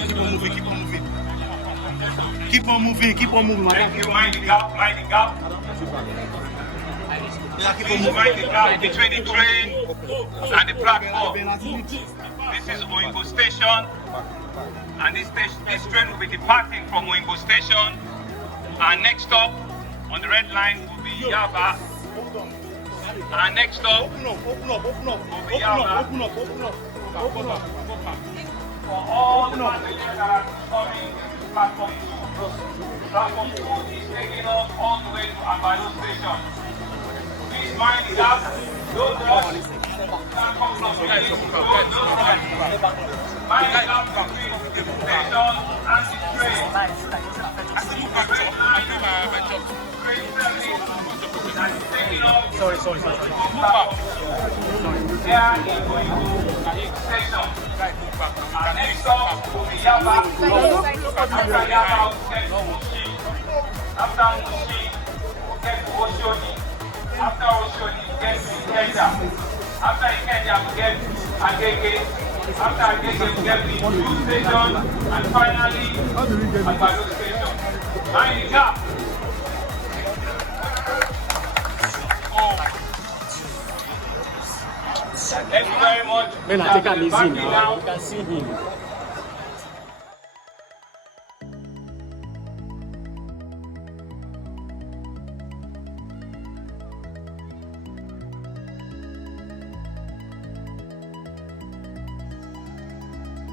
Keep on moving, Thank you, mind the gap. Please mind the gap between the train and the platform. This is Oyingbo Station, and this train will be departing from Oyingbo Station. And next stop on the red line will be Yaba. And next stop will be Yaba. For all the passengers that are coming to platform 2. Platform 2 is taking us all the way to Agbado Station. Please mind the gap. Don't rush. Can't come from the gate. Mind the gap between the station and the train. Train service that is taking us from platform 2. Here is Oyingbo Station. And next stop will be Yaba. After Yaba, we'll get to Mushi. After Mushi, we'll get to Oshodi. After Oshodi, we'll get to Ikeja. After Ikeja, we'll get to Agege. After Agege, we'll get to Ibu Station. And finally, Agbado Station. Mind the gap. Thank you very much. When I take a listen, you can see him.